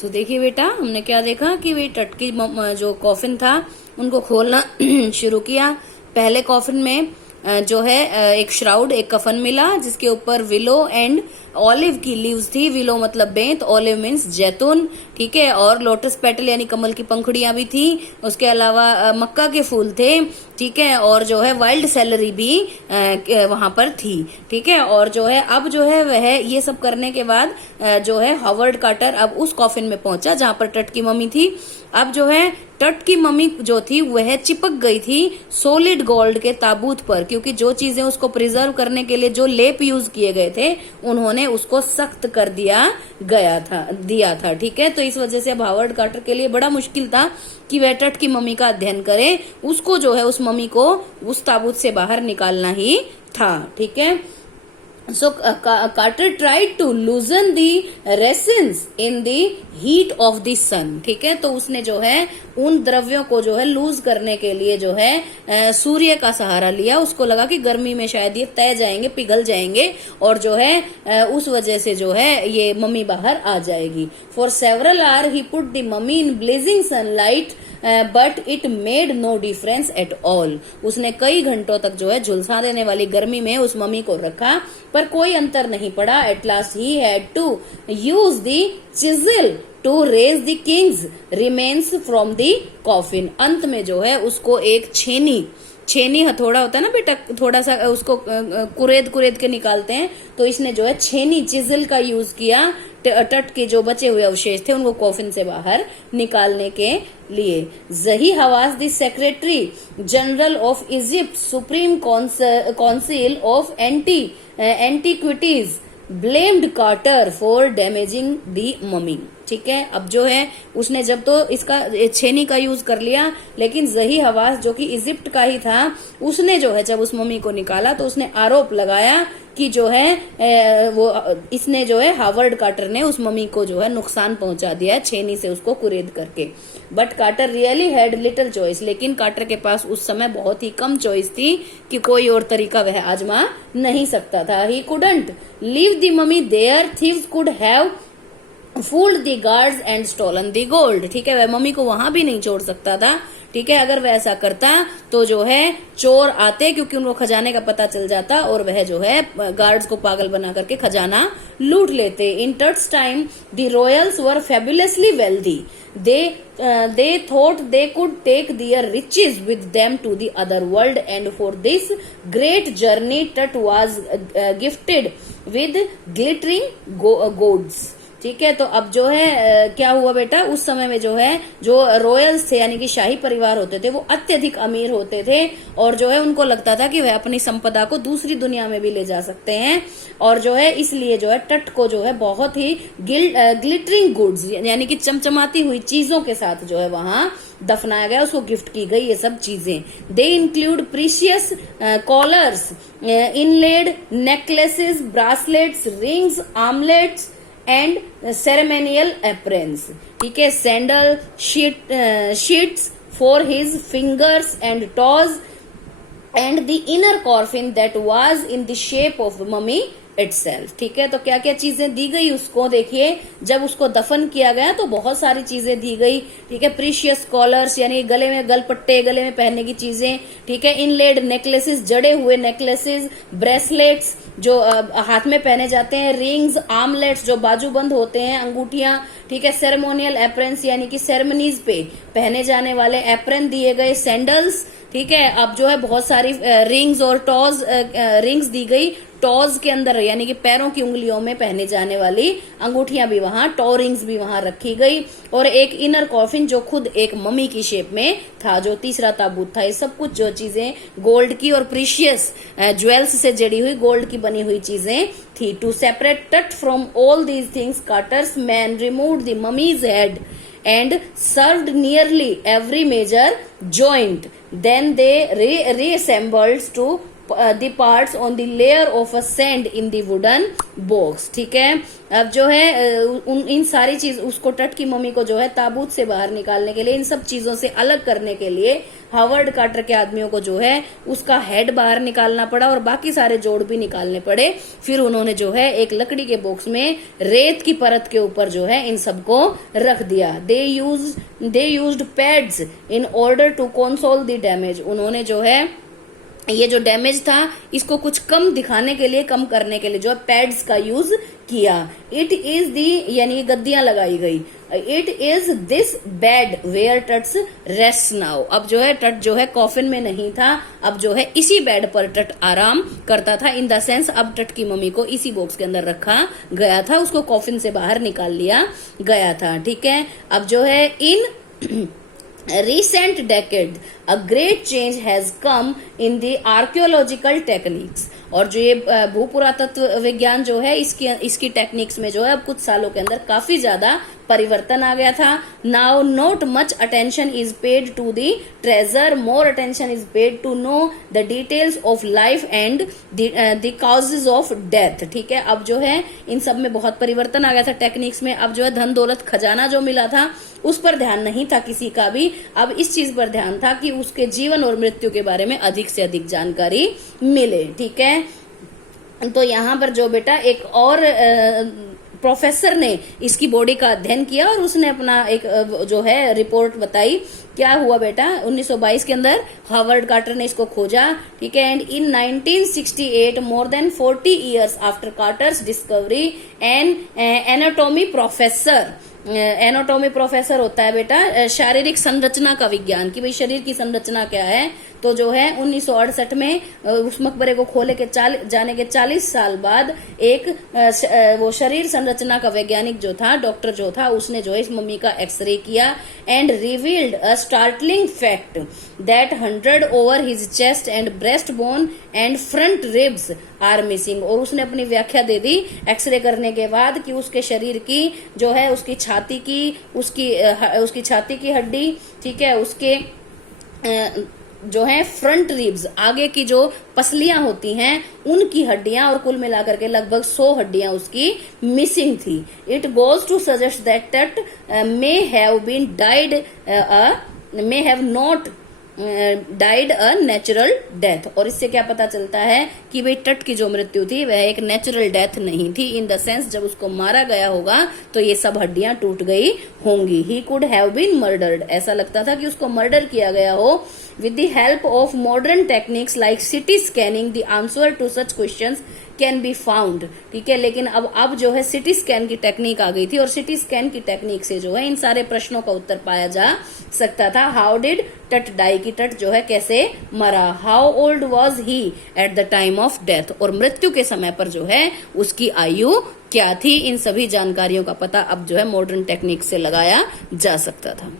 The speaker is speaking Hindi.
तो देखिए बेटा, हमने क्या देखा कि वे टट की जो कॉफिन था उनको खोलना शुरू किया। पहले कॉफिन में जो है एक श्राउड, एक कफन मिला जिसके ऊपर विलो एंड ऑलिव की लीव्स थी। विलो मतलब बेंत, ऑलिव मीन्स जैतून, ठीक है। और लोटस पेटल यानी कमल की पंखुड़ियां भी थी। उसके अलावा मक्का के फूल थे, ठीक है। और जो है वाइल्ड सेलरी भी वहां पर थी, ठीक है। और जो है अब जो है वह ये सब करने के बाद जो है हावर्ड कार्टर अब उस कॉफिन में पहुंचा जहां पर टट की मम्मी थी। अब जो है टट की मम्मी जो थी वह चिपक गई थी सॉलिड गोल्ड के ताबूत पर, क्योंकि जो चीजें उसको प्रिजर्व करने के लिए जो लेप यूज किए गए थे उन्होंने उसको सख्त कर दिया था, ठीक है। तो इस वजह से अब हावर्ड कार्टर के लिए बड़ा मुश्किल था कि वह टट की मम्मी का अध्ययन करे। उसको जो है उस मम्मी को उस ताबूत से बाहर निकालना ही था, ठीक है। So Carter tried to loosen the resins in the heat of the sun, ठीक है। तो उसने जो है उन द्रव्यों को जो है लूज करने के लिए जो है सूर्य का सहारा लिया। उसको लगा कि गर्मी में शायद ये तय जाएंगे, पिघल जाएंगे और जो है उस वजह से जो है ये मम्मी बाहर आ जाएगी। For several hours he put the mummy in blazing sunlight but it made no difference at all. उसने कई घंटों तक जो है झुलसा देने वाली गर्मी में उस मम्मी को रखा पर कोई अंतर नहीं पड़ा। At last he had to use the chisel to raise the king's remains from the coffin. अंत में जो है उसको एक छेनी हथौड़ा होता है ना बेटा, थोड़ा सा उसको कुरेद के निकालते हैं, तो इसने जो है छेनी चिजल का यूज किया टट के जो बचे हुए अवशेष थे उनको कॉफिन से बाहर निकालने के लिए। जही हवास the secretary general of Egypt supreme council of antiquities blamed Carter for damaging the mummy, ठीक है। अब जो है उसने जब तो इसका छेनी का यूज कर लिया, लेकिन जही हवास जो कि इजिप्ट का ही था उसने जो है जब उस मम्मी को निकाला तो उसने आरोप लगाया कि जो है वो इसने जो है हावर्ड कार्टर ने उस मम्मी को जो है नुकसान पहुंचा दिया है छेनी से उसको कुरेद करके। But Carter really had little choice, लेकिन कार्टर के पास उस समय बहुत ही कम चॉइस थी कि कोई और तरीका वह आजमा नहीं सकता था। He couldn't leave the mummy there, thieves could have fooled the guards and stolen the gold, ठीक है। वह मम्मी को वहां भी नहीं छोड़ सकता था, ठीक है। अगर वह ऐसा करता तो जो है चोर आते, क्योंकि उनको खजाने का पता चल जाता और वह जो है गार्ड्स को पागल बना करके खजाना लूट लेते। In Tut's time the royals were fabulously wealthy. They thought they could take their riches with them to the other world, and for this great journey Tut was gifted with glittering goods, ठीक है। तो अब जो है क्या हुआ बेटा, उस समय में जो है जो रॉयल्स थे यानी कि शाही परिवार होते थे वो अत्यधिक अमीर होते थे और जो है उनको लगता था कि वह अपनी संपदा को दूसरी दुनिया में भी ले जा सकते हैं। और जो है इसलिए जो है टट को जो है बहुत ही ग्लिटरिंग गुड्स यानी कि चमचमाती हुई चीजों के साथ जो है वहां दफनाया गया, उसको गिफ्ट की गई ये सब चीजें। They include precious collars, inlaid necklaces, bracelets, rings, armlets and ceremonial aprons, ठीक है। Sandal sheets for his fingers and toes and the inner coffin that was in the shape of mummy itself, ठीक है। तो क्या क्या चीजें दी गई उसको देखिए। जब उसको दफन किया गया तो बहुत सारी चीजें दी गई, ठीक है। प्रीशियस कॉलर्स यानी गले में गलपट्टे, गले में पहनने की चीजें, ठीक है। इनलेड नेकलेसेस, जड़े हुए नेकलेसेस, ब्रेसलेट्स जो हाथ में पहने जाते हैं, रिंग्स, आर्मलेट्स जो बाजूबंद होते हैं, अंगूठियां, ठीक है। सेरेमोनियल एप्रन्स यानी कि सेरेमनीज पे पहने जाने वाले एप्रन दिए गए, सैंडल्स, ठीक है। अब जो है बहुत सारी रिंग्स और टॉज, रिंग्स दी गई टॉज के अंदर यानी कि पैरों की उंगलियों में पहने जाने वाली अंगूठियां भी वहां, टॉ रिंग्स भी वहां रखी गई और एक इनर कॉफिन जो खुद एक मम्मी की शेप में था, जो तीसरा ताबूत था। ये सब कुछ जो चीजें गोल्ड की और प्रीशियस ज्वेल्स से जड़ी हुई गोल्ड की बनी हुई चीजें थी। टू सेपरेट टट from all these things कार्टर्स man remove the mummies head and served nearly every major joint. Then they reassembled to the parts on the layer of a sand in the wooden box. ठीक है, अब जो है इन सारी चीज उसको टट की मम्मी को जो है ताबूत से बाहर निकालने के लिए, इन सब चीजों से अलग करने के लिए हावर्ड कार्टर के आदमियों को जो है उसका हेड बाहर निकालना पड़ा और बाकी सारे जोड़ भी निकालने पड़े। फिर उन्होंने जो है एक लकड़ी के बॉक्स में रेत की परत के ऊपर जो है इन सबको रख दिया। They used pads in order to console the damage. उन्होंने जो है ये जो डैमेज था इसको कुछ कम दिखाने के लिए, कम करने के लिए जो है पैड्स का यूज किया। इट इज दी यानी गद्दियां लगाई गई। It is this bed where Tut's rest now. अब जो है टट जो है कॉफिन में नहीं था, अब जो है इसी बेड पर टट आराम करता था। इन द सेंस अब टट की मम्मी को इसी बॉक्स के अंदर रखा गया था, उसको कॉफिन से बाहर निकाल लिया गया था। ठीक है, अब जो है इन recent decade a great change has come in the archaeological techniques। और जो ये भूपुरातत्व विज्ञान जो है इसकी टेक्निक्स में जो है अब कुछ सालों के अंदर काफी ज्यादा परिवर्तन आ गया था। Now not much attention is paid to the treasure, more attention is paid to know the details of life and the causes of death. ठीक है, अब जो है इन सब में बहुत परिवर्तन आ गया था टेक्निक्स में। अब जो है धन दौलत खजाना जो मिला था उस पर ध्यान नहीं था किसी का भी, अब इस चीज पर ध्यान था कि उसके जीवन और मृत्यु के बारे में अधिक से अधिक जानकारी मिले। ठीक है, तो यहाँ पर जो बेटा एक और प्रोफेसर ने इसकी बॉडी का अध्ययन किया और उसने अपना एक जो है रिपोर्ट बताई। क्या हुआ बेटा, 1922 के अंदर हावर्ड कार्टर ने इसको खोजा। ठीक है, and in 1968 more than 40 years after Carter's discovery an anatomy professor होता है बेटा शारीरिक संरचना का विज्ञान, कि भाई शरीर की संरचना क्या है। तो जो है 1968 में उस मकबरे को खोले के जाने के 40 साल बाद एक वो शरीर संरचना का वैज्ञानिक जो था, डॉक्टर जो था, उसने जो है इस मम्मी का एक्सरे किया and revealed a startling fact that 100 over his chest and breast bone and front ribs are missing. और उसने अपनी व्याख्या दे दी एक्सरे करने के बाद कि उसके शरीर की जो है उसकी छाती की हड्डी, ठीक है, उसके जो है फ्रंट रिब्स आगे की जो पसलियां होती हैं उनकी हड्डियां और कुल मिलाकर के लगभग 100 हड्डियां उसकी मिसिंग थी। It goes to suggest that Tut may have not died a natural death. और इससे क्या पता चलता है कि भाई टट की जो मृत्यु थी वह एक नेचुरल डेथ नहीं थी। इन द सेंस जब उसको मारा गया होगा तो ये सब हड्डियां टूट गई होंगी। He could have been murdered, ऐसा लगता था कि उसको मर्डर किया गया हो। With the help of modern techniques like CT scanning the answer to such questions can be found. ठीक है, लेकिन अब जो है सिटी स्कैन की टेक्निक आ गई थी और सिटी स्कैन की टेक्निक से जो है इन सारे प्रश्नों का उत्तर पाया जा सकता था। हाउ डिड टट डाई, की टट जो है कैसे मरा। How old was he at the time of death, और मृत्यु के समय पर जो है उसकी आयु क्या थी। इन सभी जानकारियों का पता अब जो है मॉडर्न टेक्निक से लगाया जा सकता था।